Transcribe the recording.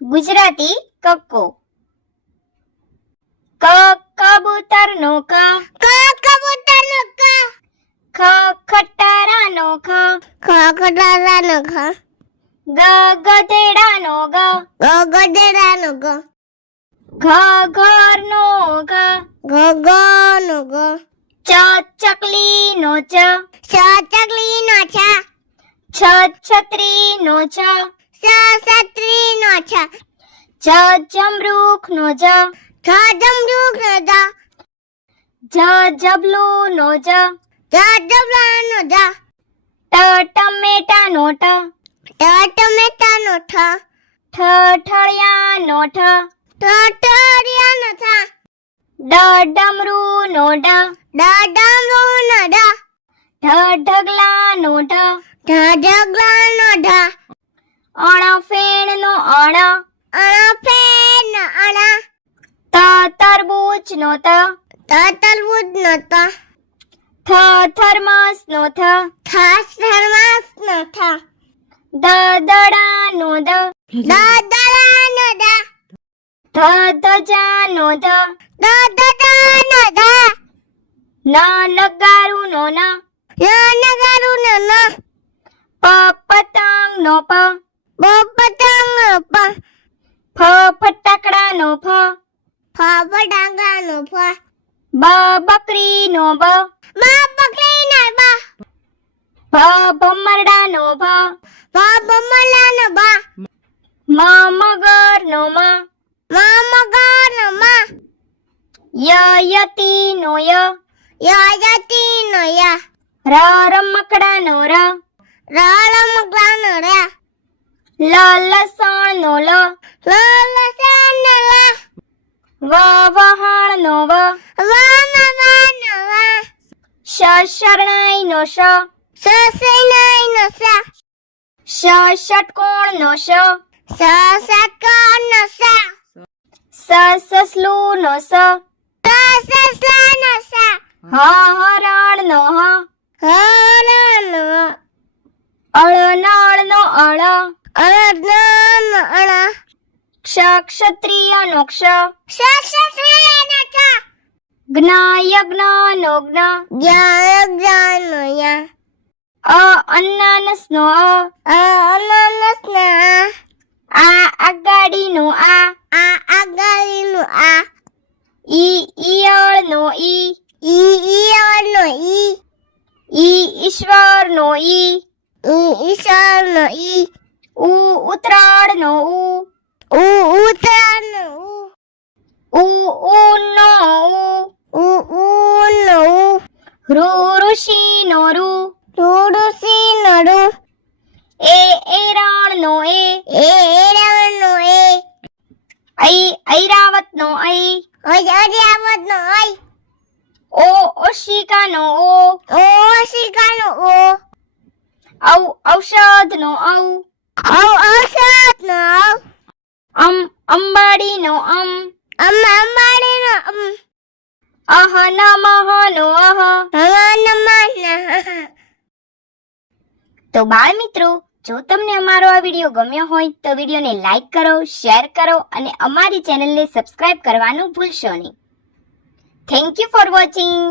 ગુજરાતી કક્કો. ક કબૂતરનો ક, કબૂતરનો ક, ખ ખટારાનો ખ, ખટારાનો ખ, ગ ગધેડાનો ગ, ગધેડાનો ગ, ઘ ઘરનો ઘ, ગનો ગ, ચ ચકલીનો ચ, ચકલીનો છ, છ છત્રીનો છ, છત્રીનો છ, જ જમરૂખનો જ, જમરૂખનો જ, જ જબલુનો જ, જબલાનો જ, ટ ટમેટાનો ટ, ટમેટાનો ઠ, ઠઠળિયાનો ઠ, ટરિયાનો થ, ડમરૂનો ડ, ડમરૂનો ડ, ઢગલાનો ઢ, ઢગલાનો ઢ, ફેણનો અણ, ફેરનો અણ, તરબૂચનો ત, તરબૂચનો ત, થર્માસનો થ, થર્માસનો થ, દડાનો દ, દલાનો દ, ધજાનો ધ, દડાનો દ, નગારુનો ન, નગારુનો ન, પતંગનો પ, પતંગનો પ, ફટાકડાનો ફ, ફટાકડાનો ફ, બકરીનો બ, બકરીનો બ, ભમરડાનો ભ, ભમલાનો બ, મગરનો મ, મગરનો મ, યતીનો ય, યતીનો ય, રમકડાનો ર, રમકડાનો ર, લસણનો લ, લસણનો લ, વહાણનો વ, વમવાનો વ, શરણાઈનો શ, સસૈનાઈનો સ, ષટકોણનો શ, સસકોનો સ, સસલુનો સ, સસલાનો સ, હરણનો હ, હરણનો અળનળનો અળ, અળનો અળ, ક્ષત્રિયનો ક્ષ, સસૈનાનો સ, જ્ઞાયજ્ઞનો જ્ઞ, જ્ઞાનો ય, અનાનસનો અ, અનનસનો આગાડીનો આ, આગળનો આ, ઈયળનો ઈ, ઈયળનો ઈશ્વરનો ઈ, ઈશ્વરનો ઈ, ઉતરાળનો ઉ, ઉતરાનો ઊનો ઉનો ઋષિનો રૂ, ઋષિનો ઋ, એરણનો એરણનો ઐરાવતનો ઐ, અર્યાવતનો ઐ, ઓશિકાનો ઓશિકાનો ઓ, ઔષધનો ઔ, ઔષધનો અંબાડીનો અંબાડીનો નમઃનો નમઃ. તો બાળ મિત્રો, જો તમને અમારો આ વિડીયો ગમ્યો હોય તો વિડીયોને લાઈક કરો, શેર કરો અને અમારી ચેનલને સબસ્ક્રાઇબ કરવાનું ભૂલશો નહીં. Thank you for watching.